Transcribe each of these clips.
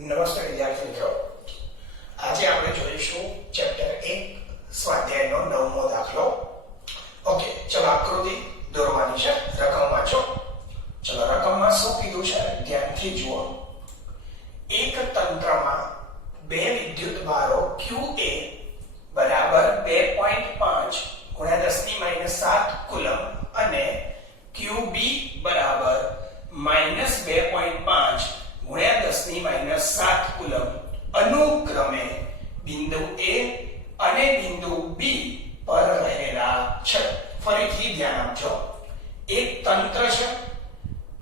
નમસ્તે વિદ્યાર્થી મિત્રો, આજે આપણે જોઈશું ચેપ્ટર 1 સ્વાધ્યાયનો 9મો દાખલો. ઓકે, ચલો આકૃતિ દોરવાની છે, રકમ વાંચો. ચલો રકમમાં શું કીધું છે ધ્યાનથી જુઓ. એક તંત્રમાં બે વિદ્યુત ભારો QA બરાબર 2.5 ગુણ્યા 10⁻7 કુલમ અને QB બરાબર -2.5 ગુણ્યા 10⁻7 કુલમ અનુક્રમે બિંદુ A અને બિંદુ B પર રહેલા છે. ફરીથી ધ્યાન આપજો. એક તંત્ર છે.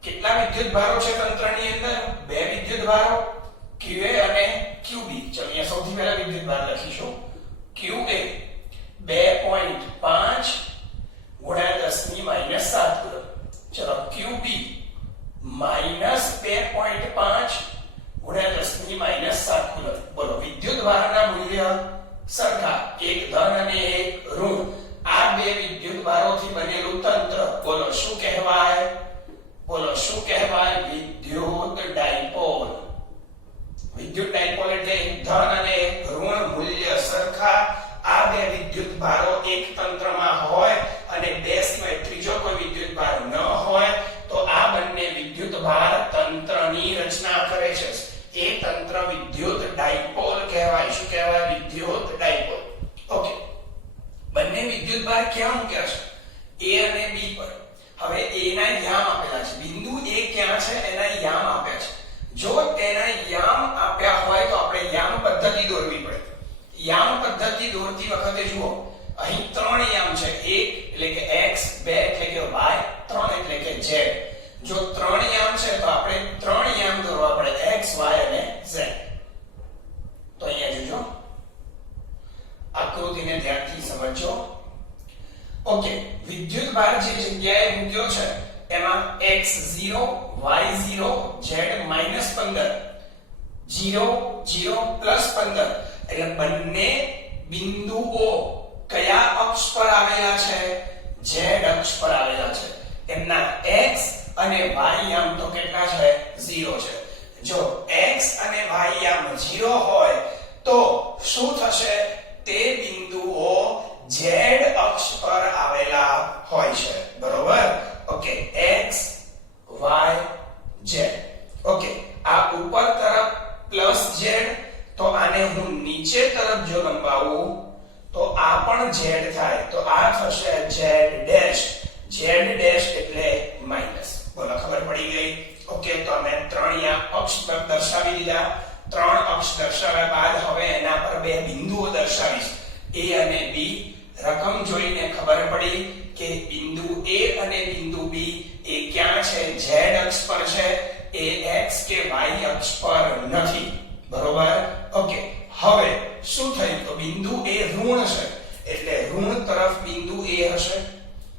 કેટલા વિદ્યુત ભારો છે તંત્રની અંદર? બે વિદ્યુત ભારો QA અને QB. ચલો અહીંયા સૌથી પહેલા વિદ્યુત ભાર લખીશું. QA 2.5 ગુણ્યા 10⁻7 કુલમ. ચલો QB -2.5 ગુણ્યા 10⁻7 કુલમ. બોલો વિદ્યુત ભારના મૂલ્ય સરખા, એક ધન અને એક ઋણ. આ બે વિદ્યુત ભારોથી બનેલું તંત્ર બોલો શું કહેવાય? બોલો શું કહેવાય? વિદ્યુત ડાયપોલ. વિદ્યુત ડાયપોલ એટલે એક ધન અને એક ઋણ મૂલ્ય સરખા. આ બે વિદ્યુત ભારો એક તંત્રમાં હોય અને બે સિવાય ત્રીજો કોઈ વિદ્યુત ભાર ન હોય તો આ બંને વિદ્યુત ભાર તંત્રની રચના કરે છે. એ તંત્ર વિદ્યુત ડાયપોલ કહેવાય. શું કહેવાય? વિદ્યુત ડાયપોલ. ઓકે, બંને વિદ્યુત ભાર ક્યાં મૂક્યા છે? A અને B પર. હવે A ના યામ આપેલા છે. બિંદુ A ક્યાં છે એના યામ આપ્યા છે. જો તેના યામ આપ્યા હોય તો આપણે યામ પદ્ધતિ દોરવી પડે. યામ પદ્ધતિ દોરતી વખતે જુઓ, અહીં ત્રણ યામ છે. એક એટલે કે x, બે એટલે કે y, ત્રણ એટલે કે z. જો ત્રણ યામ છે તો આપણે ત્રણ યામ દોરવા પડે, x, y અને z. તો અહીંયા જોજો, આકૃતિને ધ્યાનથી સમજો. ઓકે, વિદ્યુત ભાર જે જગ્યાએ મૂક્યો છે એમાં x0, y0, z -15, 0, 0, +15 એટલે બંને બિંદુઓ કયા અક્ષ પર આવેલા છે? z અક્ષ પર આવેલા છે. એમના x અને y યામ તો કેટલા છે? 0 છે. જો x અને y યામ 0 હોય તો શું થશે? તે બિંદુઓ z અક્ષ પર આવેલા હોય છે. બરોબર? Okay, x, y, z. Okay, આ ઉપર તરફ +z, તો આને હું નીચે તરફ જો લંબાવું તો આ પણ z થાય, તો આ થશે z ડેશ. z ડેશ એટલે માઈનસ. બોલો ખબર પડી ગઈ? ઓકે, તો અમે ત્રણ અક્ષ દર્શાવી દીધા. ત્રણ અક્ષ દર્શાવ્યા બાદ હવે એના પર બે બિંદુઓ દર્શાવીશ, A અને B. રકમ જોઈને ખબર પડી કે બિંદુ A અને બિંદુ B એ ક્યાં છે? z અક્ષ પર છે. એ x કે y અક્ષ પર નથી. બરોબર? ઓકે, હવે શું થયું? તો બિંદુ A ઋણ છે એટલે ઋણ તરફ બિંદુ A હશે.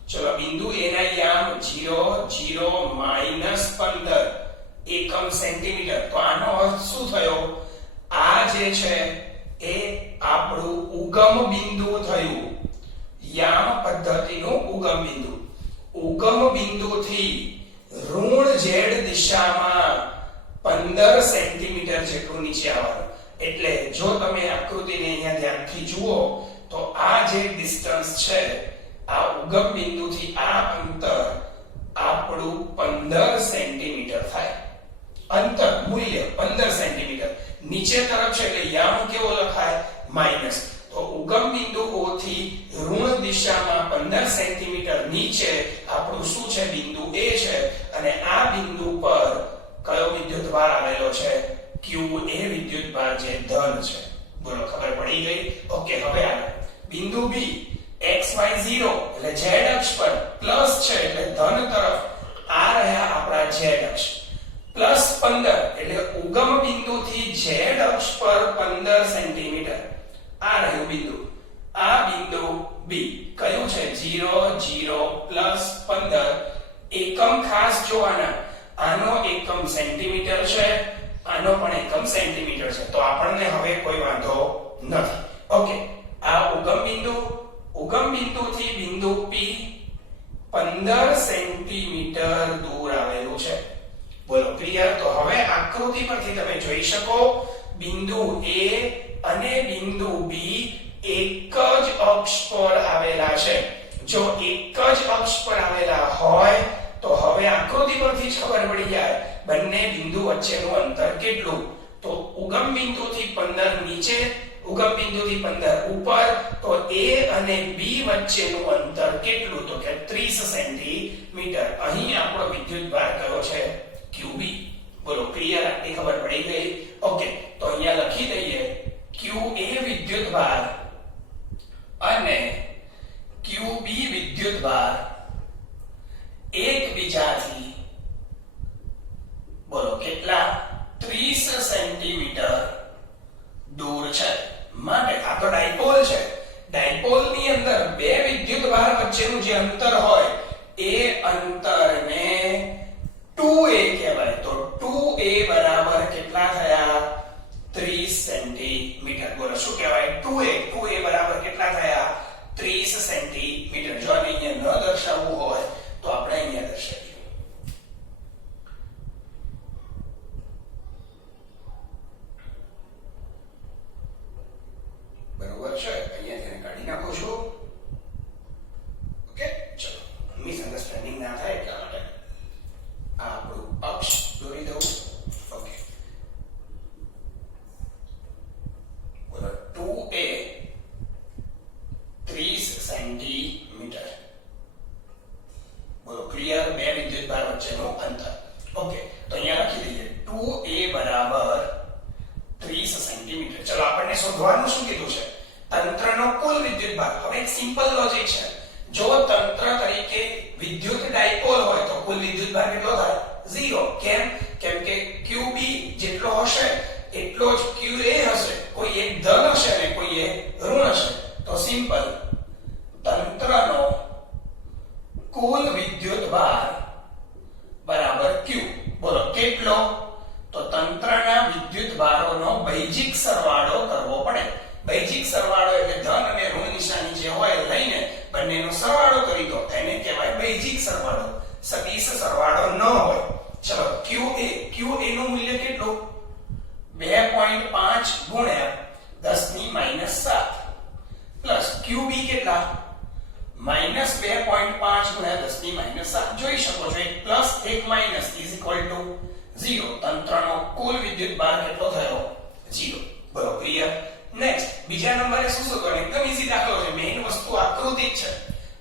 ચલો બિંદુ A ના યામ 0, 0, -15 એકમ સેન્ટીમીટર. તો આનો અર્થ શું થયો? આ જે છે એ આપણું ઉગમ બિંદુ થયું. યામ પદ્ધતિનું ઉગમ બિંદુ. ઉગમ બિંદુથી ઋણ z દિશામાં 15 સેન્ટીમીટર જેટલું નીચે આવવાનું. એટલે જો તમે આકૃતિને અહીંયા ધ્યાનથી જુઓ તો આ જે ડિસ્ટન્સ છે, આ ઉગમ બિંદુથી આ અંતર આપણું 15 સેન્ટીમીટર થાય. અંતર મૂલ્ય 15 સેન્ટીમીટર. નીચે તરફ છે એટલે યામ કેવો લખાય? માઈનસ. તો ઉગમ બિંદુ O થી ઋણ દિશામાં 15 સેન્ટીમીટર નીચે આપણું શું છે? બિંદુ A છે. અને આ બિંદુ પર કયો વિદ્યુત ભાર આવેલો છે? QA વિદ્યુત ભાર જે ધન છે. બોલો ખબર પડી ગઈ? ઓકે, હવે આગળ બિંદુ B xy0 એટલે z અક્ષ પર પ્લસ છે એટલે ધન તરફ. આ રહ્યા આપણા z અક્ષ. +15 એટલે ઉગમ બિંદુથી z અક્ષ પર 15 સેન્ટીમીટર. આ રહ્યું બિંદુ. આ બિંદુ B કયું છે? 0, 0, +15. એકમ ખાસ જોવાના. આનો એકમ સેન્ટીમીટર છે, આનો પણ એકમ સેન્ટીમીટર છે. તો આપણને હવે કોઈ વાંધો નથી. ઓકે, આ ઉગમ બિંદુથી બિંદુ P 15 સેન્ટીમીટર દૂર આવેલું છે. બોલો ક્લિયર? તો હવે આકૃતિ પરથી તમે જોઈ શકો બિંદુ A અને બિંદુ B એક જ અક્ષ પર આવેલા છે. જો એક જ અક્ષ પર આવેલા હોય તો હવે આકૃતિ પરથી જ ખબર પડી જાય બંને બિંદુ વચ્ચેનું અંતર કેટલું. તો ઉગમ બિંદુથી 15 નીચે, ઉગમ બિંદુથી 15 ઉપર, તો A અને B વચ્ચેનું અંતર કેટલું? તો કે 30 સેન્ટીમીટર. અહીં આપણો વિદ્યુતભાર કયો છે? QB. બોલો ક્લિયર? આટલી ખબર પડી ગઈ? ઓકે, તો અહીંયા લખી દઈએ QA વિદ્યુતભાર અને QB વિદ્યુતભાર એકબીજાથી બોલો કેટલા? 30 સેન્ટીમીટર દૂર છે. માટે આ તો ડાયપોલ છે. ડાયપોલ ની અંદર બે વિદ્યુતભાર વચ્ચેનું જે અંતર હોય એ અંતરને 2a કહેવાય. તો 2a બરાબર કેટલા થયા? 30 સેન્ટીમીટર. બોલો શું કહેવાય? 2a બરાબર કેટલા થયા? 30 સેન્ટીમીટર. જો આને અહીંયા ન દર્શાવવું હોય તો આપણે અહીંયા દર્શાવીએ. બરોબર છે? અહીંયા તેને કાઢી નાખો છો. ઓકે, ચલો મિસઅન્ડરસ્ટેન્ડિંગ ના થાય એટલા માટે આ આપણું અક્ષ દોરી દઉં. ઓકે, બોલો 2a 30 સેન્ટીમીટર. બોલો ક્લિયર? બે વિદ્યુતભાર વચ્ચેનું અંતર. ઓકે, તો અહીંયા લખી દઈએ 2a બરાબર 30 સેન્ટીમીટર. ચલો આપણને શોધવાનું શું કીધું છે? તંત્રનો કુલ વિદ્યુતભાર. હવે એક સિમ્પલ લોજિક છે. જો તંત્ર તરીકે વિદ્યુત ડાયપોલ હોય તો કુલ વિદ્યુતભાર કેટલો થાય? 0. કેમ? કેમ કે QB જેટલો હશે એટલો જ QA હશે. કોઈ એક ધન હશે ને કોઈ એક ઋણ હશે. તો સિમ્પલ તંત્રનો કુલ વિદ્યુતભાર બરાબર Q. બોલો કેટલો? તો તંત્રના વિદ્યુતભારોનો બૈજિક સરવાળો કરવો પડે. બૈજિક સરવાળો એટલે ધન અને ઋણ નિશાની જે હોય લઈને બંનેનો સરવાળો કરી દો. એને કહેવાય બૈજિક સરવાળો. સદિશ સરવાળો ન હોય. ચલો QA નું મૂલ્ય કેટલું? 2.5 ગુણ્યા 10⁻7 પ્લસ QB કેટલા? -2.5 ગુણ્યા 10⁻7. જોઈ શકો છો એક પ્લસ એક માઈનસ ઇઝ ઇક્વલ ટુ 0. તંત્રનો કુલ વિદ્યુતભાર કેટલો થયો? 0. બરોબર, ક્લિયર? નેક્સ્ટ બીજા નંબરે શું શોધવાનું? એકદમ ઈઝી દાખલો છે. મેઈન વસ્તુ આકૃતિ જ છે.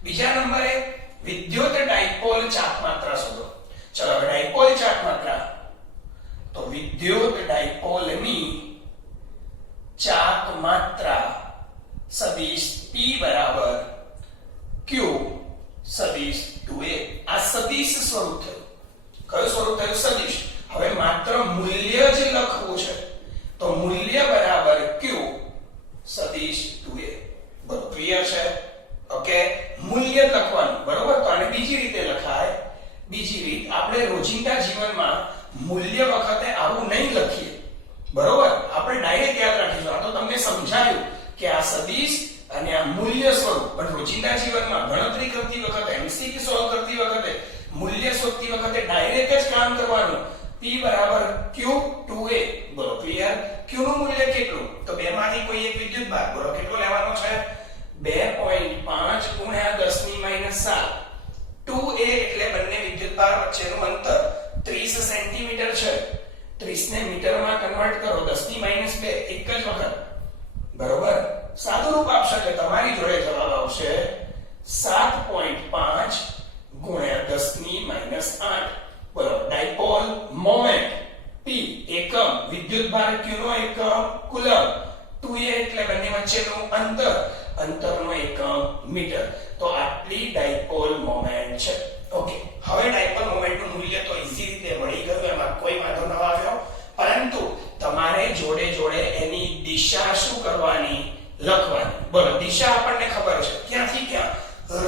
બીજા નંબરે વિદ્યુત ડાયપોલ ચાપ માત્રા શોધો. ચલો હવે ડાયપોલ ચાપ માત્રા. તો વિદ્યુત ડાયપોલની ચાપ માત્રા સદિશ P બરાબર Q સદિશ 2a. આ સદિશ સ્વરૂપ થયું. કયું સ્વરૂપ થયું? સદિશ. હવે માત્ર મૂલ્ય જ લખવું છે. તો મૂલ્ય બરાબર Q સદિશ 2a. બરોબર, ક્લિયર છે? ઓકે, મૂલ્ય લખવાનું. બરોબર, તો આને બીજી રીતે લખાય. બીજી રીત આપણે રોજિંદા જીવનમાં મૂલ્ય વખતે આવું નહીં લખીએ. બરોબર, આપણે ડાયરેક્ટ યાદ રાખીશું. આ તો તમને સમજાયું કે આ સદિશ અને આ મૂલ્ય સ્વરૂપ. પણ રોજિંદા જીવનમાં ગણતરી કરતી વખતે, MCQ સોલ્વ કરતી વખતે, મૂલ્ય શોધતી વખતે ડાયરેક્ટ જ કામ કરવાનું. P બરાબર Q 2a. બોલો ક્લિયર? Q નું મૂલ્ય કેટલું? તો બે માંથી કોઈ એક વિદ્યુતભાર. બોલો કેટલો લેવાનો છે? 2.5 ગુણ્યા 10⁻7. 2a એટલે બંને વિદ્યુતભાર વચ્ચેનું અંતર 30 સેન્ટીમીટર છે. 30 ને મીટરમાં કન્વર્ટ કરો 10⁻2 એક જ વખત. બરોબર, સાદું રૂપ આપશો એટલે તમારી જોડે જવાબ આવશે 7.5 ગુણ્યા 10⁻8. બોલો ડાયપોલ મોમેન્ટ P એકમ, વિદ્યુતભાર Q નો એકમ કુલમ, 2a એટલે બંને વચ્ચેનું અંતર, અંતરનો એકમ મીટર. તો આટલી ડાયપોલ મોમેન્ટ છે. ઓકે, હવે ડાયપોલ મોમેન્ટનું મૂલ્ય તો ઈઝી રીતે મળી ગયું, એમાં કોઈ વાંધો ન આવ્યો. પરંતુ તમારે જોડે જોડે એની દિશા શું કરવાની? લખવાની. બોલો દિશા આપણને ખબર છે. ક્યાંથી ક્યાં?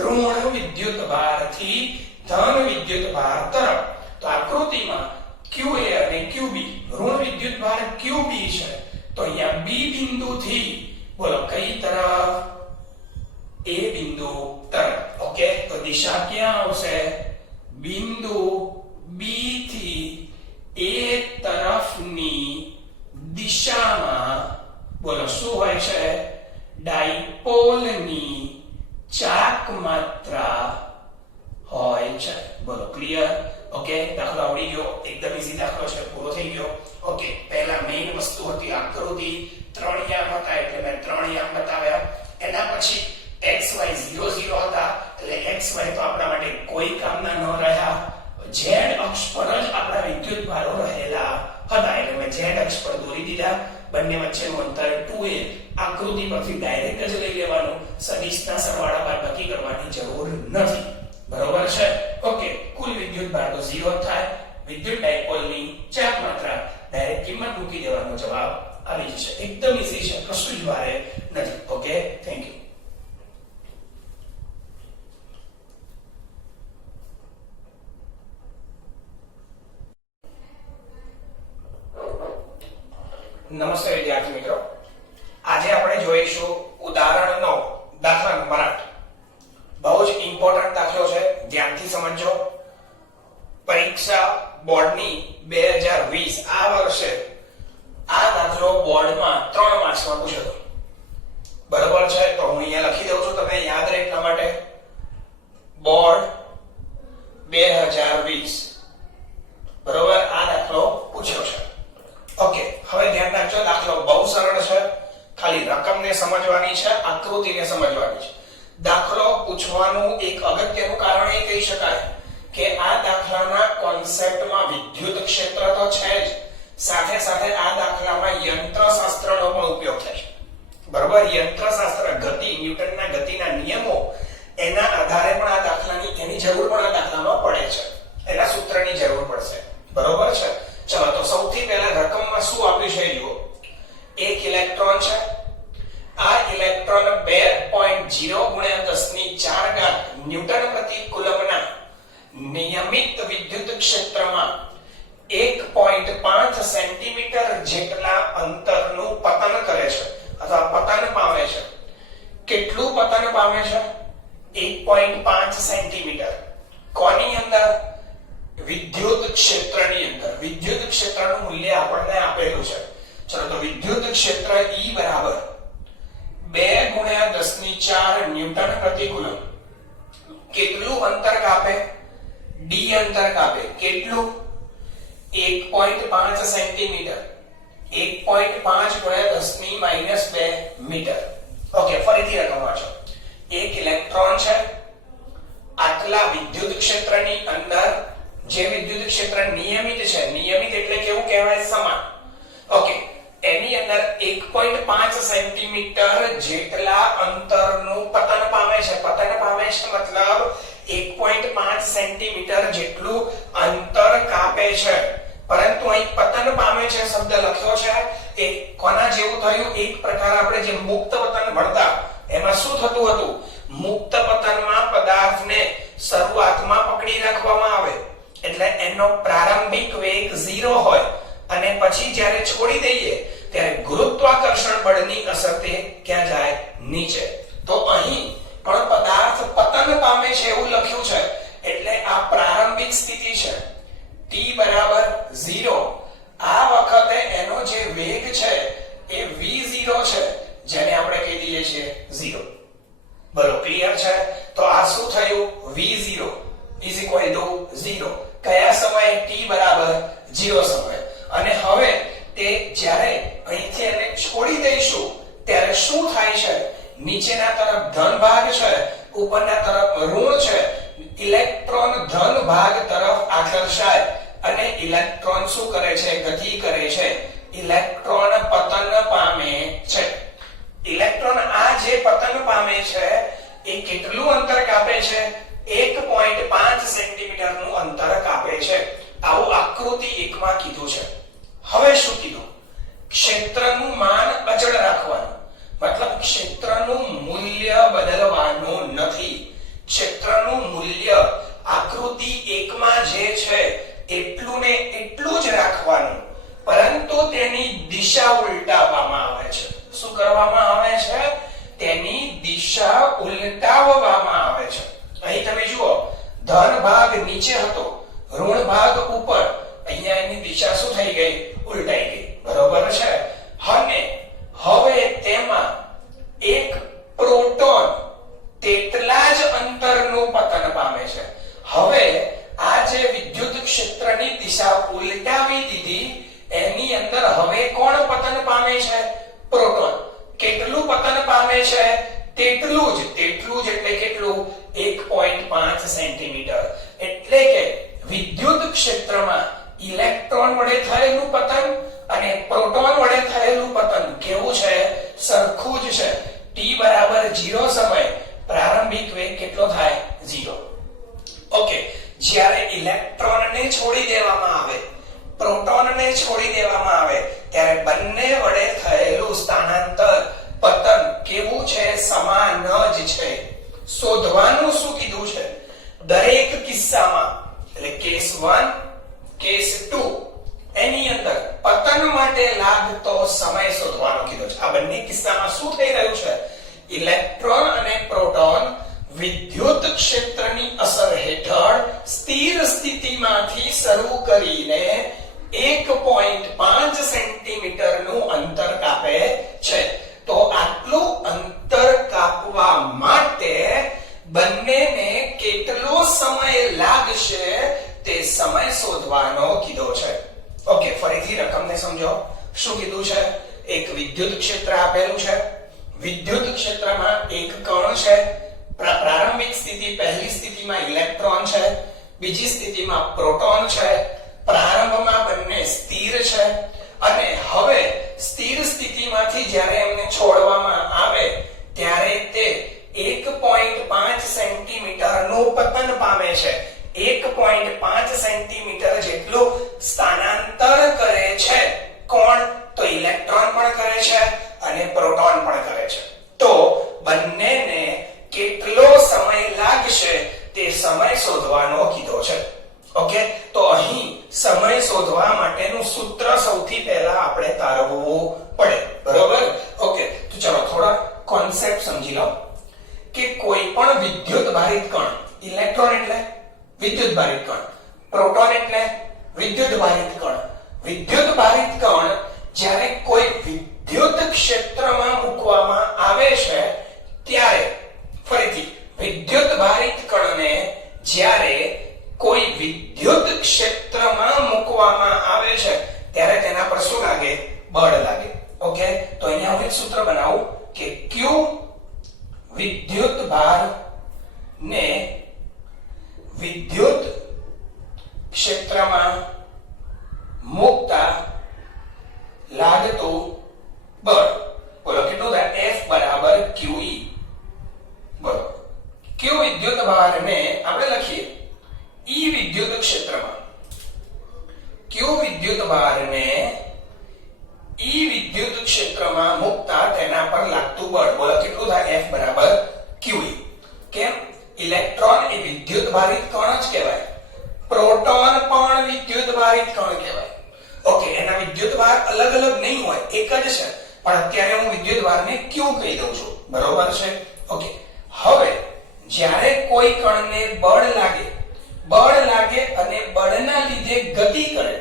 ઋણ વિદ્યુતભારથી ધન વિદ્યુતભાર તરફ. તો આકૃતિમાં QA અને QB, ઋણ વિદ્યુતભાર QB છે. તો અહીંયા B બિંદુથી બોલો કઈ તરફ? A બિંદુ તરફ. ઓકે, તો દિશા ક્યાં આવશે? બિંદુ B થી A આવડી ગયો, એકદમ ઈઝી દાખલો છે, પૂરો થઈ ગયો. ઓકે, પહેલા મેઈન વસ્તુ હતી આકૃતિ, ત્રણ યામ હતા એટલે મેં ત્રણ યામ બતાવ્યા. એના પછી xy 0 0 હતા એટલે xy તો આપણા માટે કોઈ કામના ન રહ્યા. z અક્ષ પર જ આપણા વિદ્યુત ભારો રહેલા હતા એટલે મેં z અક્ષ પર દોરી દીધા. બંને વચ્ચેનું અંતર 2a આકૃતિ પરથી ડાયરેક્ટ જ લઈ લેવાનું, સદિશના સરવાળા બાદબાકી કરવાની જરૂર નથી. બરોબર છે? ઓકે, કુલ વિદ્યુત ભાર તો 0 થાય. વિદ્યુત ડાયપોલની ચાપ માત્રા ડાયરેક્ટ કિંમત મૂકી દેવાનો જવાબ આવી જશે. એકદમ ઈઝી છે, કશું જ ભારે નથી. Okay, thank you. નમસ્તે વિદ્યાર્થી મિત્રો, આજે આપણે જોઈશું ઉદાહરણ 9 દાખલા નંબર 8. બહુ જ ઇમ્પોર્ટન્ટ દાખલો છે, ધ્યાનથી સમજો. પરીક્ષા બોર્ડની 2020 આ વર્ષે આ દાખલો બોર્ડમાં 3 માર્ક્સમાં પૂછ્યો હતો. બરોબર છે? તો હું અહીંયા લખી દઉં છું, તમે યાદ રહે એટલા માટે. બોર્ડ 2020 બરોબર, આ દાખલો પૂછ્યો છે. ઓકે, હવે ધ્યાન રાખજો, દાખલો બહુ સરળ છે, ખાલી રકમને સમજવાની છે, આકૃતિને સમજવાની છે. દાખલો પૂછવાનું એક અગત્યનું કારણ એ કહી શકાય કે આ દાખલાના કોન્સેપ્ટમાં વિદ્યુત ક્ષેત્ર તો છે જ, સાથે સાથે આ દાખલામાં યંત્રશાસ્ત્રનો પણ ઉપયોગ થાય છે. બરોબર? યંત્રશાસ્ત્ર, ગતિ, ન્યૂટનના ગતિના નિયમો, એના આધારે પણ આ દાખલાની એની જરૂર પણ આ દાખલામાં પડે છે, એના સૂત્રની જરૂર પડશે. બરોબર છે? ચલો, તો સૌથી પહેલા રકમમાં શું આપ્યું છે જુઓ. એક ઇલેક્ટ્રોન છે. આ ઇલેક્ટ્રોન 2.0 × 10⁴ ન્યૂટન પ્રતિ કુલમ્બના નિયમિત વિદ્યુત ક્ષેત્રમાં 1.5 સેન્ટીમીટર જેટલા અંતરનું પતન કરે છે અથવા પતન પામે છે. કેટલું પતન પામે છે? 1.5 સેન્ટીમીટર. કોની અંદર? વિદ્યુત ક્ષેત્રની અંદર. વિદ્યુત ક્ષેત્રનું મૂલ્ય આપણને આપેલું છે. ચલો, તો વિદ્યુત ક્ષેત્ર E બરાબર 2 × 10⁴ ન્યૂટન પ્રતિ કુલમ. કેટલું અંતર કાપે? d અંતર કાપે. કેટલું? 1.5 સેન્ટીમીટર. 1.5 × 10⁻² મીટર. ઓકે, ફરીથી રકમ વાંચો. એક ઇલેક્ટ્રોન છે. આટલા વિદ્યુત ક્ષેત્રની અંદર, જે વિદ્યુત ક્ષેત્ર નિયમિત છે, નિયમિત એટલે કેવું કહેવાય? સમાન. ઓકે, એની અંદર 1.5 સેન્ટીમીટર જેટલા અંતરનું પતન પામે છે. પતન પામે છે મતલબ 1.5 સેન્ટીમીટર જેટલું અંતર કાપે છે. પરંતુ અહીં પતન પામે છે શબ્દ લખ્યો છે, એ કોના જેવું થયું? એક પ્રકાર આપણે જે મુક્ત પતન ભણતા, એમાં શું થતું હતું? મુક્ત પતનમાં પદાર્થને શરૂઆતમાં પકડી રાખવામાં આવે એટલે એનો પ્રારંભિક વેગ 0 હોય અને પછી જ્યારે છોડી દઈએ ત્યારે ગુરુત્વાકર્ષણ બળની અસરથી ક્યાં જાય? નીચે. તો અહીં પણ પદાર્થ પતન પામે છે એવું લખ્યું છે એટલે આ પ્રારંભિક સ્થિતિ છે. t બરાબર 0. આ વખતે એનો જે વેગ છે એ v0 છે, જેને આપણે કહી દઈએ છીએ 0. બરોબર, ક્લિયર છે? તો આ શું થયું? v0 = 0. કયા સમયે? t બરાબર 0 સમયે. અને હવે તે જ્યારે અહીંથી એને છોડી દઈશું ત્યારે શું થાય છે? નીચેના તરફ ધન ભાગ છે, ઉપરના તરફ ઋણ છે. ઇલેક્ટ્રોન ધન ભાગ તરફ આકર્ષાય અને ઇલેક્ટ્રોન શું કરે છે? ગતિ કરે છે. ઇલેક્ટ્રોન પતન પામે છે. ઇલેક્ટ્રોન આ જે પતન પામે છે એ કેટલું અંતર કાપે છે? 1.5 સેન્ટીમીટર નું અંતર કાપે છે. આવું આકૃતિ 1 માં કીધું છે. હવે શું કીધું? ક્ષેત્રનું માન અચળ રાખવાનું. મતલબ ક્ષેત્રનું મૂલ્ય બદલવાનું નથી. ક્ષેત્રનું મૂલ્ય આકૃતિ 1 માં જે છે એટલું ને એટલું જ રાખવાનું, પરંતુ તેની દિશા ઉલટાવવામાં આવે છે. શું કરવામાં આવે છે? તેની દિશા ઉલટાવવામાં આવે છે. અહીં તમે જુઓ, ધન ભાગ નીચે હતો, ઋણ ભાગ ઉપર. અહીંયા એની દિશા શું થઈ ગઈ? ઉલટાઈ ગઈ. બરોબર છે? અને હવે તેમાં એક પ્રોટોન તેટલા જ અંતરનું પતન પામે છે. હવે આ જે વિદ્યુત ક્ષેત્રની દિશા દિશા ઉલટાવી દીધી, એની અંદર હવે કોણ પતન પામે છે? પ્રોટોન. કેટલું પતન પામે છે? તેટલું જ એટલે કેટલું? 1.5 સેન્ટીમીટર. એટલે કે વિદ્યુત ક્ષેત્રમાં ઇલેક્ટ્રોન વડે થયેલું પતન અને પ્રોટોન વડે થયેલું પતન કેવું છે? સરખું જ છે. t બરાબર 0 સમય પ્રારંભિક વેગ કેટલો થાય? 0. ઓકે, જ્યારે ઇલેક્ટ્રોનને છોડી દેવામાં આવે, પ્રોટોનને છોડી દેવામાં આવે, ત્યારે બંને વડે થયેલું સ્થાનાંતર પતન કેવું છે? સમાન જ છે. શોધવાનું શું કીધું છે? દરેક કિસ્સામાં એટલે કેસ 1, કેસ 2 એની અંદર પતન માટે લાગતો સમય શોધવાનો કીધો છે. આ બંને કિસ્સામાં શું થઈ રહ્યું છે? ઇલેક્ટ્રોન અને પ્રોટોન વિદ્યુત ક્ષેત્રની અસર હેઠળ સ્થિર સ્થિતિમાંથી શરૂ કરીને 1.5 સેન્ટીમીટર નું અંતર કાપે છે. તો આટલું અંતર કાપવા માટે બંનેને કેટલો સમય લાગશે તે સમય શોધવાનો કીધો છે. ઓકે, ફરીથી રકમને સમજો. શું કીધું છે? એક વિદ્યુત ક્ષેત્ર આપેલું છે. વિદ્યુત ક્ષેત્રમાં એક કણ છે. પ્રારંભિક સ્થિતિ, પહેલી સ્થિતિમાં ઇલેક્ટ્રોન છે, બીજી સ્થિતિમાં પ્રોટોન છે. પ્રારંભમાં બંને સ્થિર છે અને હવે સ્થિર સ્થિતિમાંથી જ્યારે એમને છોડવામાં આવે ત્યારે તે 1.5 સેન્ટીમીટર નું પતન પામે છે. 1.5 સેન્ટીમીટર જેટલું સ્થાનાંતર કરે છે. કોણ? તો ઇલેક્ટ્રોન પણ કરે છે અને પ્રોટોન પણ કરે છે. તો બંનેને કેટલો સમય લાગશે તે સમય શોધવાનો કીધો છે. ઓકે, તો અહીં સમય શોધવા માટેનું સૂત્ર સૌથી પહેલા આપણે તારવવું પડે. બરોબર? ઓકે, તો ચલો થોડા કોન્સેપ્ટ સમજી લો કે કોઈ પણ વિદ્યુત ભારિત કણ, ઇલેક્ટ્રોન એટલે વિદ્યુત ભારિત કણ, પ્રોટોન એટલે વિદ્યુત ભારિત કણ. વિદ્યુત ભારિત કણ જ્યારે કોઈ વિદ્યુત ક્ષેત્રમાં મૂકવામાં આવે છે ત્યારે, ફરીથી, વિદ્યુત ભારિત કણને જ્યારે કોઈ વિદ્યુત ક્ષેત્રમાં મૂકવામાં આવે છે ત્યારે તેના પર શું લાગે? બળ લાગે. ઓકે, તો અહીંયા હું એક સૂત્ર બનાવું કે Q વિદ્યુત ભાર ને વિદ્યુત ક્ષેત્રમાં મૂકતા લાગતું બળ. બોલો કેટલું થાય? F બરાબર QE. બોલો, Q વિદ્યુત ભારને આપણે લખીએ E વિદ્યુત ક્ષેત્રમાં. Q વિદ્યુત ભારને E વિદ્યુત ક્ષેત્રમાં મૂકતા તેના પર લાગતું બળ. બોલો કેટલું થાય? F બરાબર QE. કેમ? ઇલેક્ટ્રોન એ વિદ્યુત ભારિત કણ જ કહેવાય. પ્રોટોન પણ વિદ્યુત ભારિત કણ કહેવાય. ઓકે, એના વિદ્યુત ભાર અલગ અલગ નહીં હોય, એક જ છે, પણ અત્યારે હું વિદ્યુત ભારને Q કહી દઉં છું. બરોબર છે? ઓકે, હવે જ્યારે કોઈ કણને બળ લાગે અને બળના લીધે ગતિ કરે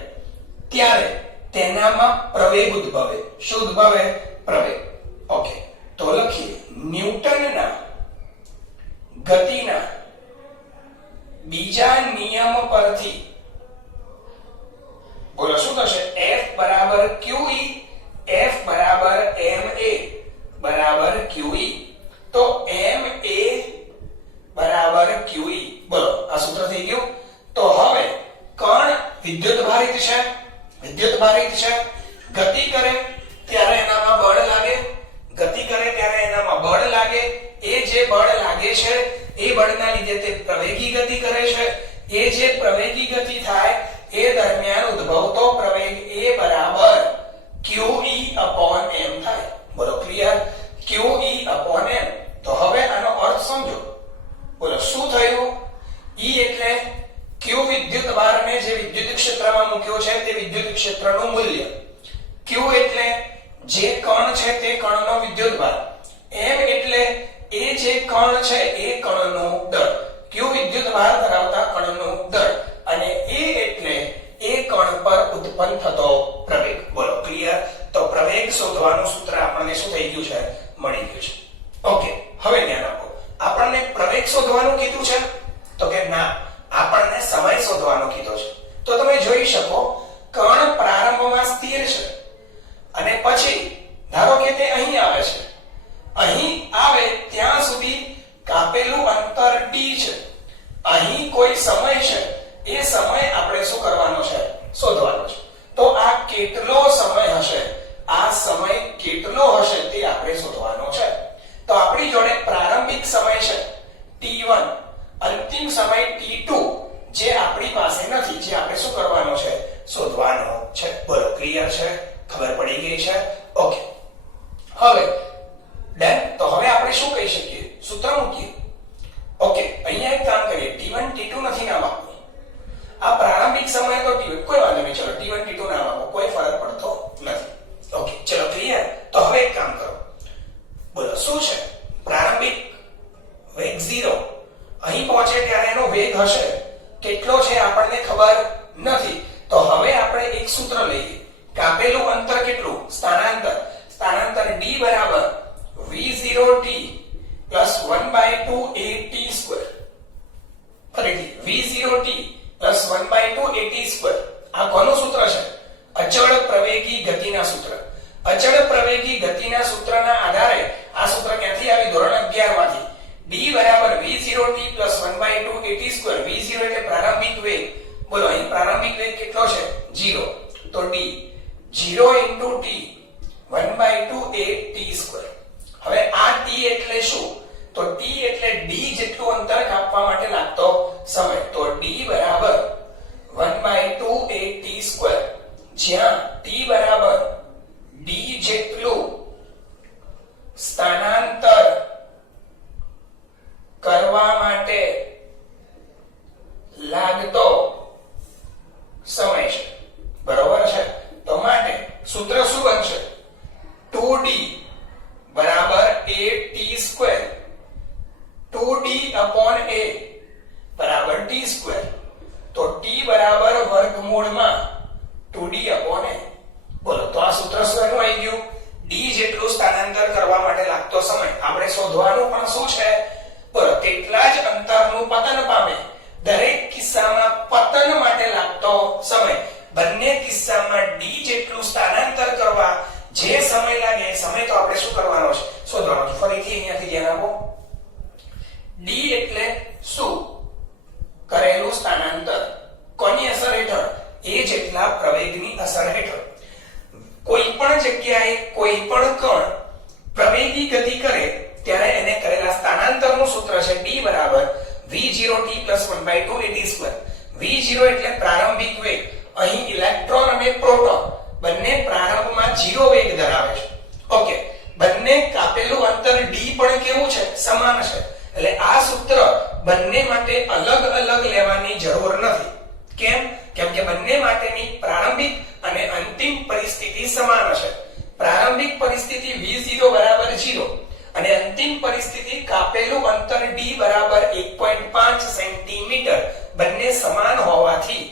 ત્યારે તેનામાં પ્રવેગ ઉદ્ભવે. શું ઉદ્ભવે? પ્રવેગ. ઓકે, તો લખીએ ન્યૂટનના ગતિના બીજા નિયમ પરથી બોલો શું થશે? F બરાબર QE, F બરાબર ma બરાબર QE. તો ma બરાબર QE. બોલો, આ સૂત્ર થઈ ગયું. તો હવે કણ વિદ્યુત ભારિત છે, ગતિ કરે ત્યારે એનામાં બળ લાગે, એ જે બળ લાગે છે એ બળના લીધે તે પ્રવેગી ગતિ કરે છે. એ જે પ્રવેગી ગતિ થાય એ દરમિયાન ઉદ્ભવતો પ્રવેગ એ બરાબર QE/m થાય. બોલો ક્લિયર? QE/m. તો હવે આનો અર્થ સમજો. બોલો શું થયું? E એટલે Q વિદ્યુત ભારને જે વિદ્યુત ક્ષેત્રમાં મૂક્યો છે તે વિદ્યુત ક્ષેત્રનું મૂલ્ય. Q એટલે જે કણ છે તે કણનો વિદ્યુત ભાર. M એટલે એ જે કણ છે એ કણનું દળ. Q વિદ્યુત ભાર ધરાવતા કણનું દળ અને E એટલે એ કણ પર ઉત્પન્ન થતો પ્રવેગ. બોલો ક્લિયર? તો પ્રવેગ શોધવાનું સૂત્ર આપણને શું થઈ ગયું છે? મળી ગયું છે. ઓકે, હવે ધ્યાન આપો. આપણને પ્રવેગ શોધવાનું કીધું છે? તો કે ના, આપણને સમય શોધવાનો કીધો છે. તો તમે જોઈ શકો કરવાનો છે. બોલો ક્લિયર છે? ખબર પડી ગઈ છે? ઓકે, હવે ડન. તો હવે આપણે શું કહી શકીએ? સૂત્ર મૂકીએ. ઓકે, અહીંયા એક કામ કરીએ, t1 t2 નથી નામ આપવું. આ પ્રારંભિક સમય તો t1, કોઈ વાંધો નહીં, ચલો t1 t2 નામ આપો, કોઈ ફરક પડતો નથી. ઓકે, ચલો ક્લિયર. તો હવે એક કામ કરો, બોલો શું છે? પ્રારંભિક વેગ 0 અહીં પહોંચે ત્યારે એનો વેગ હશે કેટલો છે આપણને ખબર નથી. તો હવે આપણે એક સૂત્ર લઈએ, કાપેલું અંતર કેટલું? સ્થાનાંતર. સ્થાનાંતર d બરાબર v0t plus 1/2at². ફરીથી v0t plus 1/2at². આ કોનું સૂત્ર છે? અચળ પ્રવેગી ગતિના સૂત્ર. અચળ પ્રવેગી ગતિના સૂત્રના આધારે આ સૂત્ર ક્યાંથી આવી? ધોરણ 11 માંથી. d બરાબર v0t plus 1/2at². v0 એટલે પ્રારંભિક વેગ. બોલો અહીં પ્રારંભિક વેગ કેટલો છે? 0. તો d 0 into t 1/2at². હવે આ t એટલે શું? તો t એટલે d જેટલું અંતર કાપવા માટે લાગતો સમય. તો d બરાબર 1/2at², જ્યાં t બરાબર d જેટલું સ્થાનાંતર કરવા માટે લાગતો સમય છે. બરોબર છે? તો માટે સૂત્ર શું બનશે? 2d બરાબર at². 2d upon a બરાબર t². તો t બરાબર વર્ગમૂળમાં 2d upon a. બોલો, તો આ સૂત્ર શું આવી ગયું? d જેટલું સ્થાનાંતર કરવા માટે લાગતો સમય. આપણે શોધવાનું પણ શું છે? બોલો, કેટલા જ અંતરનું પતન પામે. દરેક કિસ્સામાં પતન માટે લાગતો સમય. બંને કિસ્સામાં d જેટલું સ્થાનાંતર કરવા જે સમય લાગે એ સમય તો આપણે શું કરવાનો છે? શોધવાનો છે. ફરીથી અહીંયાથી ધ્યાન આપો. d એટલે શું? કરેલું સ્થાનાંતર. કોની અસર હેઠળ? એ જેટલા પ્રવેગની અસર હેઠળ. કોઈ પણ જગ્યાએ કોઈ પણ કણ પ્રવેગી ગતિ કરે ત્યારે એને કરેલા સ્થાનાંતરનું સૂત્ર છે d બરાબર v0t plus 1/2at². v0 એટલે પ્રારંભિક વેગ. અહીં ઇલેક્ટ્રોન અને પ્રોટોન બંને પ્રારંભમાં 0 વેગ ધરાવે છે. ઓકે, બંને કાપેલું અંતર d પણ કેવું છે? સમાન છે. એટલે આ સૂત્ર બંને માટે અલગ અલગ લેવાની જરૂર નથી. કેમ? કેમ કે બંને માટેની પ્રારંભિક અને અંતિમ પરિસ્થિતિ સમાન છે. પ્રારંભિક પરિસ્થિતિ v0 બરાબર 0 અને અંતિમ પરિસ્થિતિ કાપેલું અંતર d બરાબર 1.5 સેન્ટીમીટર બંને સમાન હોવાથી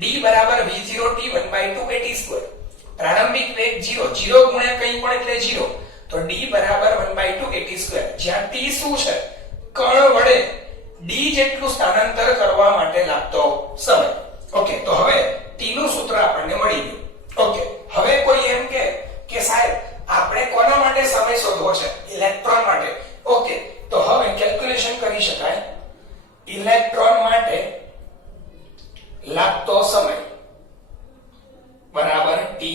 d બરાબર v0t 1/2at². પ્રારંભિક વેગ 0, 0 ગુણ્યા કંઈ પણ એટલે 0. તો d બરાબર 1/2at², જ્યાં t શું છે? કણ વડે d જેટલું સ્થાનાંતર કરવા માટે લાગતો સમય. ઓકે, તો હવે t નું સૂત્ર આપણને મળી ગયું. ઓકે, હવે કોઈ એમ કે સાહેબ આપણે કોના માટે સમય શોધવો છે? ઇલેક્ટ્રોન માટે. ઓકે, તો હવે કેલ્ક્યુલેશન કરી શકાય. ઇલેક્ટ્રોન માટે લાગતો સમય બરાબર te.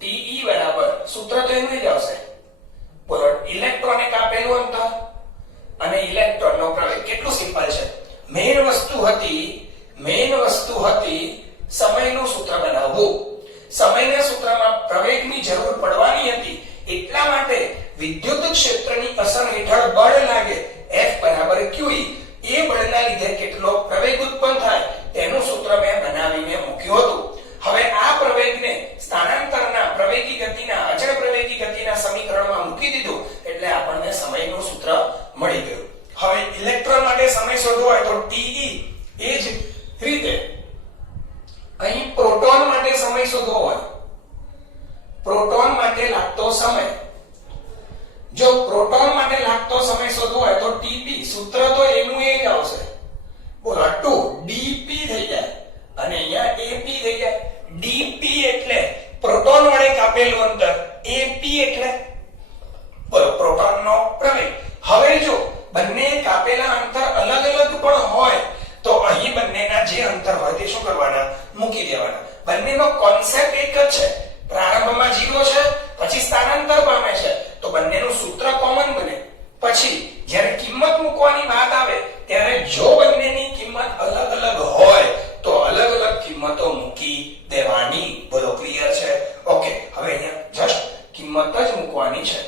te બરાબર સૂત્ર તો એનું જ આવશે. બોલો, ઇલેક્ટ્રોને કાપેલું અંતર અને ઇલેક્ટ્રોનનો પ્રવેગ. કેટલું સિમ્પલ છે. મેઈન વસ્તુ હતી સમયનું સૂત્ર બનાવવું. સમયના સૂત્રમાં પ્રવેગની જરૂર પડવાની હતી. એટલા માટે વિદ્યુત ક્ષેત્રની અસર હેઠળ બળ લાગે F બરાબર QE. એ બળના લીધે કેટલો પ્રવેગ ઉત્પન્ન થાય તેનું સૂત્ર મેં બનાવીને મૂક્યું હતું. હવે આ પ્રવેગને સ્થાનાંતરના પ્રવેગી ગતિના અચળ પ્રવેગી ગતિના સમીકરણમાં મૂકી દીધું એટલે આપણને સમયનું સૂત્ર મળી ગયું. હવે ઇલેક્ટ્રોન માટે સમય શોધવો હોય તો te. એ જ રીતે અહીં પ્રોટોન માટે સમય શોધવો હોય, પ્રોટોન માટે લાગતો સમય, જો પ્રોટોન માટે લાગતો સમય શોધવો હોય તો TP. સૂત્ર તો એનું એ જ આવશે. બોલો, 2dp થઈ જાય અને અહીંયા AP થઈ જાય. dp એટલે પ્રોટોન વડે કાપેલું અંતર, AP એટલે બોલો પ્રોટોનનો પ્રવેગ. હવે જો બંને કાપેલા અંતર અલગ અલગ પણ હોય તો અહીં બંનેના જે અંતર હોય તે શું કરવાના? મૂકી દેવાના. બંનેનો કોન્સેપ્ટ એક જ છે. પ્રારંભમાં 0 છે, પછી સ્થાનાંતર પામે છે, તો બંનેનું સૂત્ર કોમન બને. પછી જ્યારે કિંમત મૂકવાની વાત આવે ત્યારે જો બંનેની કિંમત અલગ અલગ હોય તો અલગ અલગ કિંમત કિંમતો મૂકી દેવાની. બોલો ક્લિયર છે? ઓકે, હવે અહીંયા જસ્ટ કિંમત જ મૂકવાની છે.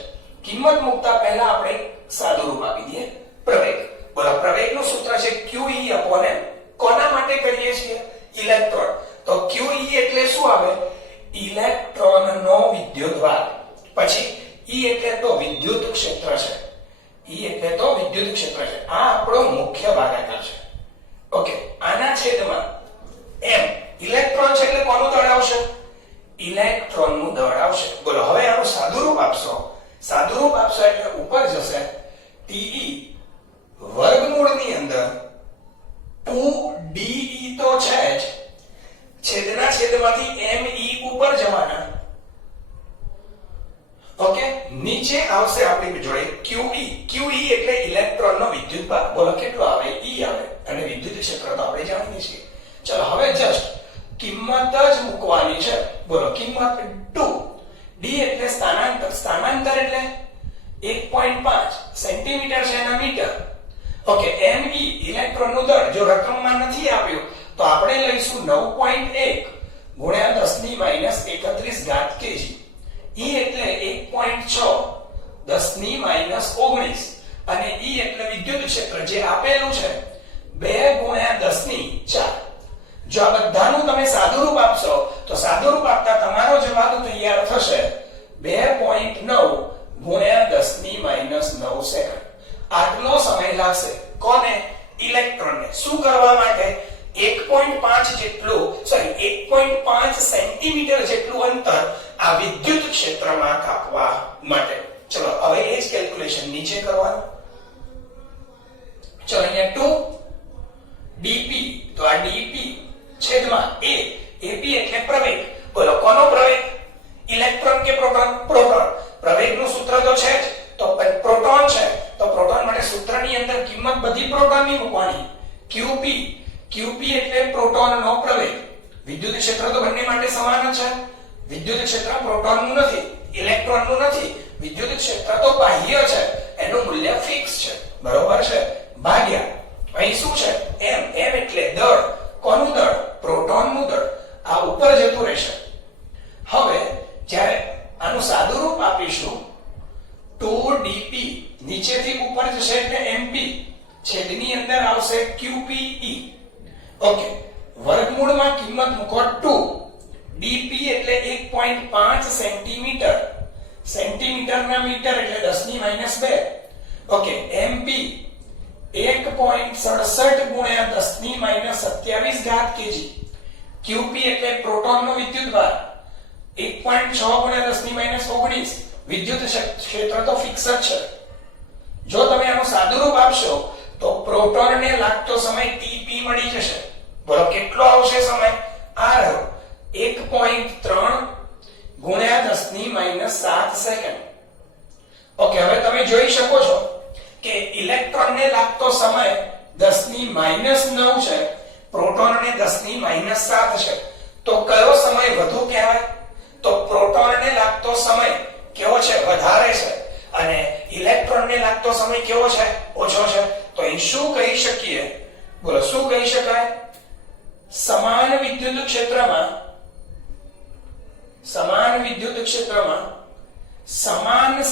કિંમત મૂકતા પહેલા આપણે સાદું રૂપ આપી દઈએ, પ્રવેગ. બોલો પ્રવેગનું સૂત્ર છે QE/m. કોના માટે કરીએ છીએ? ઇલેક્ટ્રોન. તો QE એટલે શું આવે? ઇલેક્ટ્રોનનો વિદ્યુતભાર. પછી E એટલે તો વિદ્યુત ક્ષેત્ર છે. E એટલે તો વિદ્યુત ક્ષેત્ર છે. આ આપણો મુખ્ય ભાગાકાર છે. ઓકે, આના છેદમાં m ઇલેક્ટ્રોન છે એટલે કોનું દળ આવશે? ઇલેક્ટ્રોનનું દળ આવશે. બોલો હવે આનું સાદુરૂપ આપશો. સાદુરૂપ આપશો એટલે ઉપર જશે Te વર્ગમૂળની અંદર 2DE તો છે જ, છેદના છેદમાંથી me ઉપર જવાના. ઓકે, નીચે આવશે આપણી જોડે QE એટલે ઇલેક્ટ્રોનનો વિદ્યુતભાર. બોલો કેટલો આવે? E આવે. અને વિદ્યુત ક્ષેત્ર તો આપણે જાણીએ છીએ. ચલો હવે જસ્ટ કિંમત જ મૂકવાની છે. બોલો કિંમત 2. D એટલે સ્થાનાંતર. સ્થાનાંતર એટલે 1.5 સેન્ટીમીટર છે એના મીટર. ઓકે, me ઇલેક્ટ્રોનનું દળ જો રકમમાં નથી આપ્યું તો આપણે લઈશું 9.1 ગુણ્યા 10⁻31 kg. E એટલે 1.6 10⁻19 અને E એટલે વિદ્યુત ક્ષેત્ર જે આપેલું છે 2 ગુણ્યા 10⁴. જો આ બધાનું તમે સાદુરૂપ આપશો તો સાદુરૂપ આપતા તમારો જવાબ તૈયાર થશે 2.9 ગુણ્યા 10⁻9 સેકન્ડ. આટલો સમય લાગશે. કોને? ઇલેક્ટ્રોનને. શું કરવા માટે? 1.5 સેન્ટીમીટર જેટલું અંતર આ વિદ્યુત ક્ષેત્રમાં કાપવા માટે. ચલો હવે એ જ કેલ્ક્યુલેશન નીચે કરવાનું. ચલો અહીંયા 2 dp, તો આ dp છેદમાં a, ap એટલે પ્રવેગ. બોલો કોનો પ્રવેગ? ઇલેક્ટ્રોન કે પ્રોટોન? પ્રોટોન. પ્રવેગનું સૂત્ર તો છે જ, તો પ્રોટોન છે તો પ્રોટોન માટે સૂત્રની અંદર કિંમત બધી પ્રોટોનની મૂકવાની. qp એટલે પ્રોટોનનો પ્રવેગ. વિદ્યુત ક્ષેત્ર તો બંને માટે સમાન જ છે. વિદ્યુત ક્ષેત્ર પ્રોટોનનું નથી, ઇલેક્ટ્રોનનું નથી. વિદ્યુત ક્ષેત્ર તો બાહ્ય છે, એનું મૂલ્ય ફિક્સ છે. બરોબર છે? ભાગ્યા અહીં શું છે? m એટલે દળ. કોનું દળ? પ્રોટોનનું દળ. આ ઉપર જતું રહેશે. હવે જ્યારે આનું સાદુરૂપ આપીશું 2dp નીચેથી ઉપર જશે એટલે mp, છેદની અંદર આવશે QPE. ઓકે, વર્ગમૂળમાં કિંમત મૂકો 2. dp એટલે 1.5 સેન્ટીમીટર. સેન્ટીમીટરના મીટર એટલે 10⁻². ઓકે, mp 1.67 ગુણ્યા 10⁻27 kg. QP એટલે પ્રોટોનનો વિદ્યુતભાર 1.6 ગુણ્યા 10⁻19. વિદ્યુત ક્ષેત્ર તો ફિક્સ જ છે. જો તમે આનું સાદુરૂપ આપશો તો પ્રોટોનને લાગતો સમય TP મળી જશે. બોલો કેટલો આવશે સમય? આ રહ્યો 1.3 ગુણ્યા 10⁻7 સેકન્ડ. ઓકે, હવે તમે જોઈ શકો છો કે ઇલેક્ટ્રોનને લાગતો સમય 10⁻9 છે, પ્રોટોનને 10⁻7 છે. તો કયો સમય વધુ કહેવાય? તો પ્રોટોનને લાગતો સમય કેવો છે? વધારે છે. અને ઇલેક્ટ્રોનને લાગતો સમય કેવો છે? ઓછો છે. તો અહીં શું કહી શકીએ? બોલો શું કહી શકાય? સમાન વિદ્યુત ક્ષેત્રમાં સમાન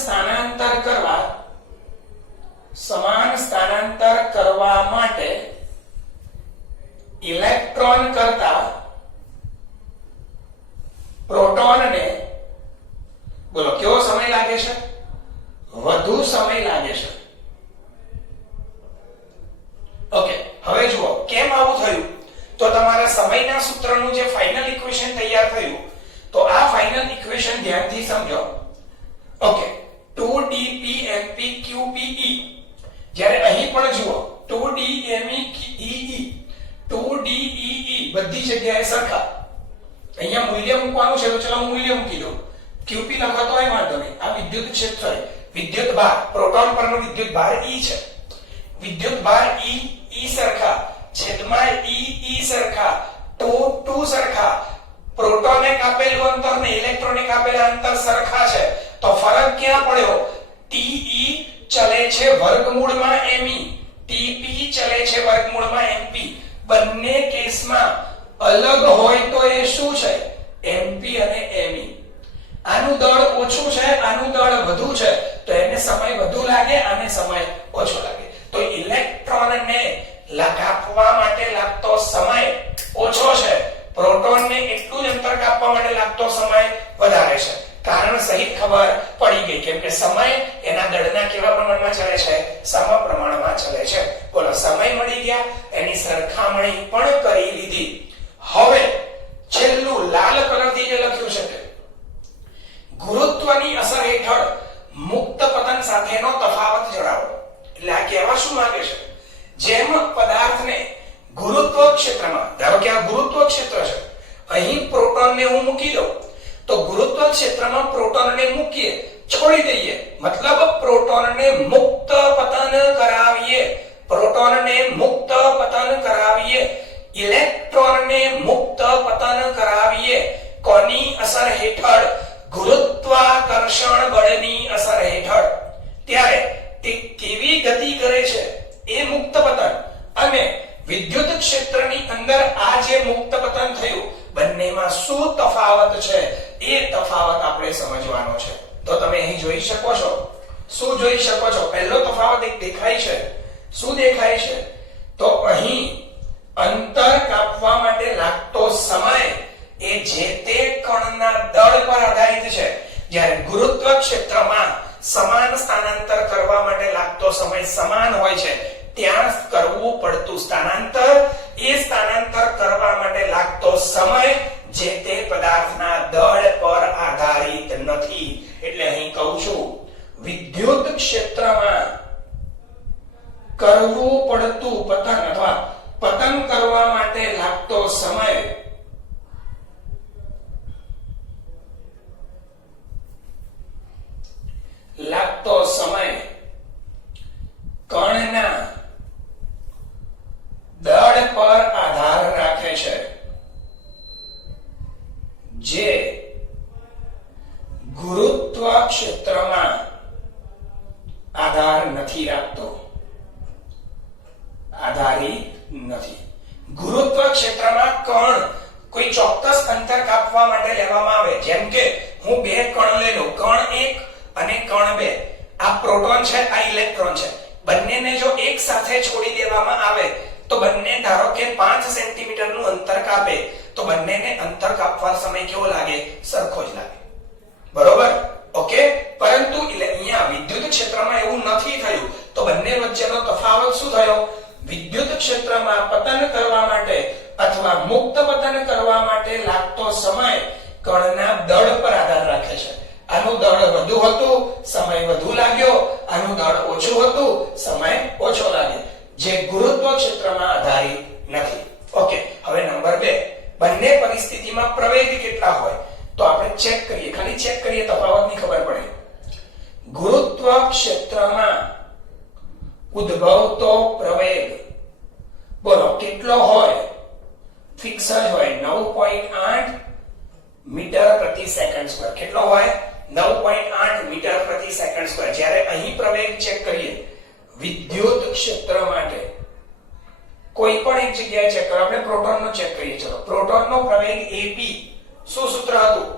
સ્થાનાંતર કરવા માટે ઇલેક્ટ્રોન કરતા પ્રોટોનને બોલો કેવો સમય લાગે છે? વધુ સમય લાગે છે. ઓકે, હવે જુઓ કેમ આવું થયું. તો તમારા સમયના સૂત્રનું જે ફાઇનલ ઇક્વેશન તૈયાર થયું, તો આ ફાઇનલ ઇક્વેશન ધ્યાનથી સમજો. Okay, 2dpmp/qpe. જ્યારે અહીં પણ જુઓ 2dme/e 2dee બધી જગ્યાએ સરખા. અહીંયા મૂલ્ય મૂકવાનું છે તો ચલો હું મૂલ્ય મૂકી દઉં. qp લખો તોય વાંધો નહીં. આ વિદ્યુત ક્ષેત્ર વિદ્યુતભાર, પ્રોટોન પરનો વિદ્યુતભાર e છે. વિદ્યુતભાર e સરખા, છેદમાં e સરખા, 2 સરખા. પ્રોટોને કાપેલું અંતર ને ઇલેક્ટ્રોને કાપેલા અંતર સરખા છે. તો ફરક ક્યાં પડ્યો? te ચલે છે વર્ગમૂળમાં me, tp ચલે છે વર્ગમૂળમાં mp. બંને કેસમાં અલગ હોય તો એ શું છે? mp અને me. આનું દળ ઓછું છે, આનું દળ વધુ છે, તો એને સમય વધુ લાગે, આને સમય ઓછો લાગે. તો ઇલેક્ટ્રોનને કાપવા માટે લાગતો સમય ઓછો છે, પ્રોટોનને એટલું જ અંતર કાપવા માટે લાગતો સમય વધારે છે. કારણ સહિત ખબર પડી ગઈ, કેમ કે સમય એના દળના કેવા પ્રમાણમાં ચલે છે? સમપ્રમાણમાં ચલે છે. બોલો, સમય મળી ગયા, એની સરખામણી પણ કરી લીધી. હવે છેલ્લું લાલ કલરથી જે લખ્યું છે તે ગુરુત્વની અસર હેઠળ મુક્ત પતન સાથેનો તફાવત જણાવો. એટલે આ કહેવા શું માંગે છે? જેમ પદાર્થને ગુરુત્વ ક્ષેત્રમાં, ધારો કે આ ગુરુત્વ ક્ષેત્ર છે, અહીં પ્રોટોનને હું મૂકી દઉં, તો ગુરુત્વ ક્ષેત્રમાં પ્રોટોનને મૂકીએ, છોડી દઈએ, મતલબ પ્રોટોનને મુક્ત પતન કરાવીએ, પ્રોટોનને મુક્ત પતન કરાવીએ, ઇલેક્ટ્રોનને મુક્ત પતન કરાવીએ. કોની અસર હેઠળ? ગુરુત્વાકર્ષણ બળની અસર હેઠળ. ત્યારે તે કેવી ગતિ કરે છે એ મુક્ત પતન, અને વિદ્યુત ક્ષેત્રની અંદર આ જે મુક્ત પતન થયું, બંનેમાં શું તફાવત છે એ તફાવત આપણે સમજવાનો છે. તો તમે અહીં જોઈ શકો છો, શું જોઈ શકો છો? પહેલો તફાવત એક દેખાય છે. શું દેખાય છે? તો અહીં અંતર કાપવા માટે લાગતો સમય એ જે તે કણના દળ પર આધારિત છે. જ્યારે ગુરુત્વ ક્ષેત્રમાં સમાન સ્થાનાંતર કરવા માટે લાગતો સમય સમાન હોય છે, ત્યાં કરવું પડતું સ્થાનાંતર, એ સ્થાનાંતર કરવા માટે લાગતો સમય જે તે પદાર્થના દળ પર આધારિત નથી. એટલે અહીં કહું છું, વિદ્યુત ક્ષેત્રમાં કરવું પડતું પતન અથવા પતન કરવા માટે લાગતો સમય કણના દળ પર આધાર રાખે છે, જે ગુરુત્વ ક્ષેત્રમાં આધાર નથી રાખતો, આધારિત નથી. ગુરુત્વ ક્ષેત્રમાં કણ કોઈ ચોક્કસ અંતર કાપવા માટે લેવામાં આવે, જેમ કે હું બે કણ લઈ લઉં, કણ 1 અને કણ 2. આ પ્રોટોન છે, આ ઇલેક્ટ્રોન છે. બંનેને જો એક સાથે છોડી દેવામાં આવે તો બંને ધારો કે 5 સેન્ટીમીટર નું અંતર કાપે, તો બંનેને અંતર કાપવા સમય કેવો લાગે? સરખો જ લાગે. બરોબર? ઓકે. પરંતુ અહીંયા વિદ્યુત ક્ષેત્રમાં એવું નથી થયું, તો બંને વચ્ચેનો તફાવત શું થયો? વિદ્યુત ક્ષેત્રમાં પતન કરવા માટે અથવા મુક્ત પતન કરવા માટે લાગતો સમય કણના દળ પર આધાર રાખે છે. આનું દળ વધુ હતું, સમય વધુ લાગ્યો, આનું દળ ઓછું હતું, સમય ઓછો લાગે, જે ગુરુત્વ ક્ષેત્રમાં આધારિત નથી. ઓકે. હવે નંબર 2, બંને પરિસ્થિતિમાં પ્રવેગ કેટલા હોય? તો આપણે ચેક કરીએ, ખાલી ચેક કરીએ, તફાવતની ખબર પડે. ગુરુત્વ ક્ષેત્રમાં ઉદ્ભવતો પ્રવેગ બોલો કેટલો હોય? ફિક્સ જ હોય, 9.8 મીટર પ્રતિ સેકન્ડ સ્ક્વેર. કેટલો હોય? 9.8 મીટર પ્રતિ સેકન્ડ સ્ક્વેર. જ્યારે અહીં પ્રવેગ ચેક કરીએ વિદ્યુત ક્ષેત્ર માટે, કોઈ પણ એક જગ્યાએ ચેક કરો. આપણે પ્રોટોનનો ચેક કરીએ. ચલો, પ્રોટોનનો પ્રવેગ AP, શું સૂત્ર હતું?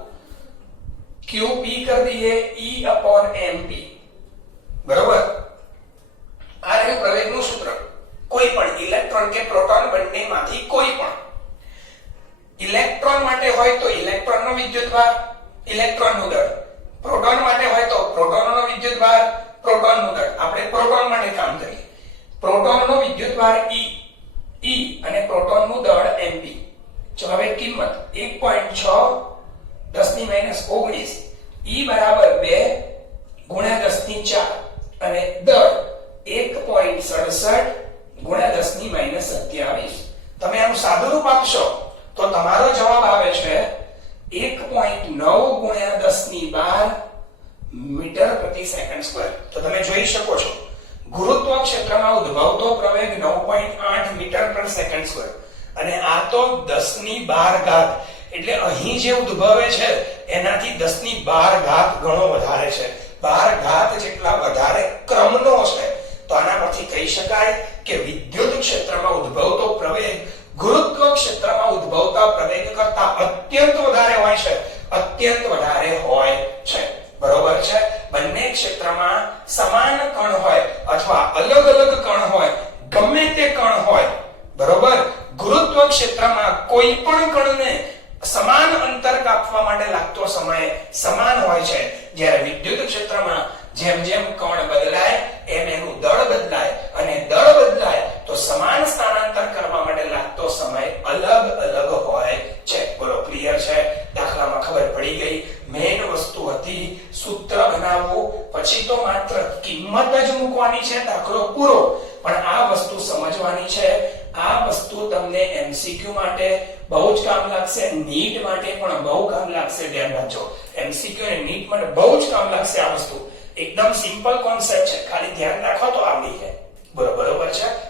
QP કરી દઈએ E/mp. બરોબર? આ રહ્યું પ્રવેગનું સૂત્ર. કોઈ પણ ઇલેક્ટ્રોન કે પ્રોટોન બંનેમાંથી કોઈ પણ. ઇલેક્ટ્રોન માટે હોય તો ઇલેક્ટ્રોનનો વિદ્યુતભાર, ઇલેક્ટ્રોનનું દળ. પ્રોટોન માટે હોય તો પ્રોટોનનો વિદ્યુતભાર, પ્રોટોનનું દળ. આપણે પ્રોટોન માટે કામ કરીએ. પ્રોટોનનો વિદ્યુતભાર E અને પ્રોટોનનું દળ mp. ચલો હવે કિંમત 1.6 10⁻19 E બરાબર 2 ગુણ્યા 10⁴ અને દળ 1.67 ગુણ્યા 10⁻27. તમે આનું સાદું રૂપ આપશો તો તમારો જવાબ આવે છે 1.9 ગુણ્યા 10⁻12 મીટર પ્રતિ સેકન્ડ સ્ક્વેર. તો તમે જોઈ શકો છો ગુરુત્વ ક્ષેત્રમાં ઉદ્ભવતો પ્રવેગ 9.8 મીટર પર સેકન્ડ સ્ક્વેર, અને આ તો 10⁻12 એટલે અહીં જે ઉદ્ભવે છે એનાથી 10⁻12 ગણો વધારે છે. 12 જેટલા વધારે ક્રમનો છે. તો આના પરથી કહી શકાય કે વિદ્યુત ક્ષેત્રમાં ઉદ્ભવતો પ્રવેગ ગુરુત્વ ક્ષેત્રમાં ઉદ્ભવતા પ્રવેગ કરતા અત્યંત વધારે હોય છે, અત્યંત વધારે હોય છે. બરોબર છે. બંને ક્ષેત્રમાં સમાન કણ હોય અથવા અલગ અલગ કણ હોય, ગમે તે કણ હોય, બરોબર, ગુરુત્વ ક્ષેત્રમાં કોઈ પણ કણને સમાન અંતર કાપવા માટે લાગતો સમય સમાન હોય છે. જ્યારે વિદ્યુત ક્ષેત્રમાં જેમ જેમ કણ બદલાય એમ એનું દળ બદલાય, અને દળ બદલાય તો સમાન સ્થાનાંતર કરવા માટે લાગતો સમય અલગ અલગ હોય છે. બોલો, ક્લિયર છે? દાખલામાં ખબર પડી ગઈ. મેઇન વસ્તુ હતી સૂત્ર બનાવવું, પછી તો માત્ર કિંમત જ મૂકવાની છે, દાખલો પૂરો. પણ આ વસ્તુ સમજવાની છે. આ વસ્તુ તમને એમસીક્યુ માટે બહુ જ કામ લાગશે, નીટ માટે પણ બહુ કામ લાગશે. ધ્યાન રાખજો, એમસીક્યુ અને નીટ માટે બહુ જ કામ લાગશે. આ વસ્તુ એકદમ સિમ્પલ કોન્સેપ્ટ છે, ખાલી ધ્યાન રાખો તો આવડી જાય. બરોબર છે.